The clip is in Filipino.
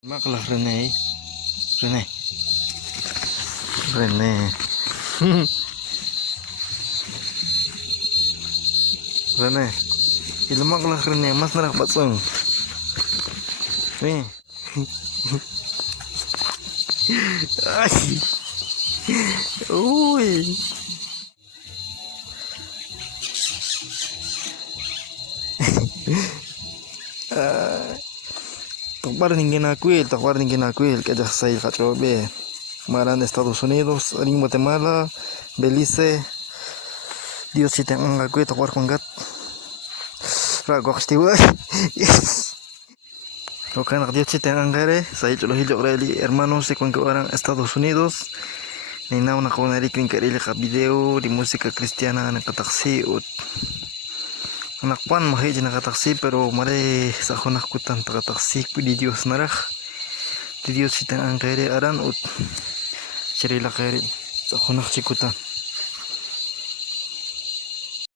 Maklah Rene. Rene. Rene. Rene. Ilamaklah Rene. Mas narak batsong. Nih. Ay. Uy. Takbar ninguém na Quil, que ya se cachobe. Maran Estados Unidos, ring Guatemala, Belice. Dios si tengan la Quil, takbar kongat. Rago kestiwa. Oke, nak Dios si tengan gare, saya chulo hilo reli hermanos se con que orang Estados Unidos. Ni na una kauna ri kring ka video di musika Cristiana na kataksi ut. Anak pan mahiji nakataksi pero mare sa ako nakutan takataksi di Dios narak di Dios sitang ang kere aran ut cirila kere sa ako nakchikutan.